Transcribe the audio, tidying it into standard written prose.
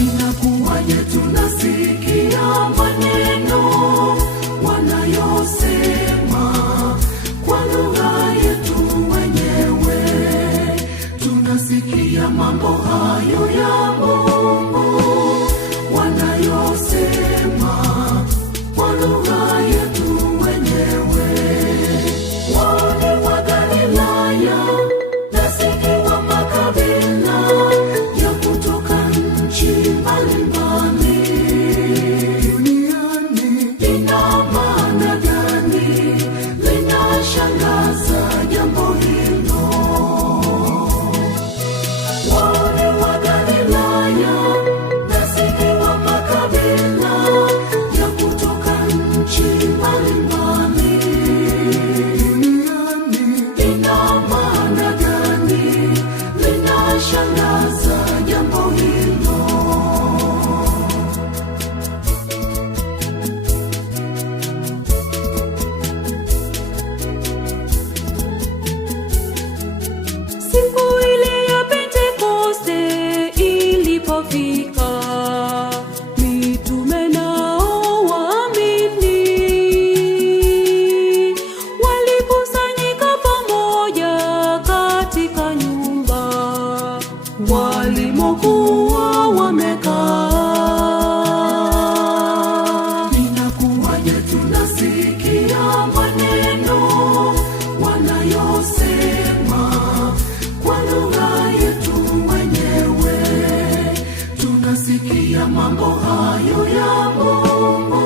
Inakuwaje tunasikia maneno wanayosema kwa lugha yetu wenyewe? Tunasikia mambo hayo ya Mungu wanayosema kwa lugha yetu wenyewe. Wale wa Galilaya nasi wa makabila ya kutoka nchi mbalimbali duniani, ina maana gani? Linashangaza jambo hilo. Wale wa Galilaya nasi wa makabila ya kutoka nchi mbalimbali duniani, ina maana gani? Linashangaza jambo hilo. Siku ile ya Pentekoste ilipofika, mitume nao waamini walikusanyika pamoja katika nyumba walimokuwa wamekaa. Inakuwaje tunasikia maneno wanayosema kwa lugha yetu wenyewe? Tunasikia mambo hayo ya Mungu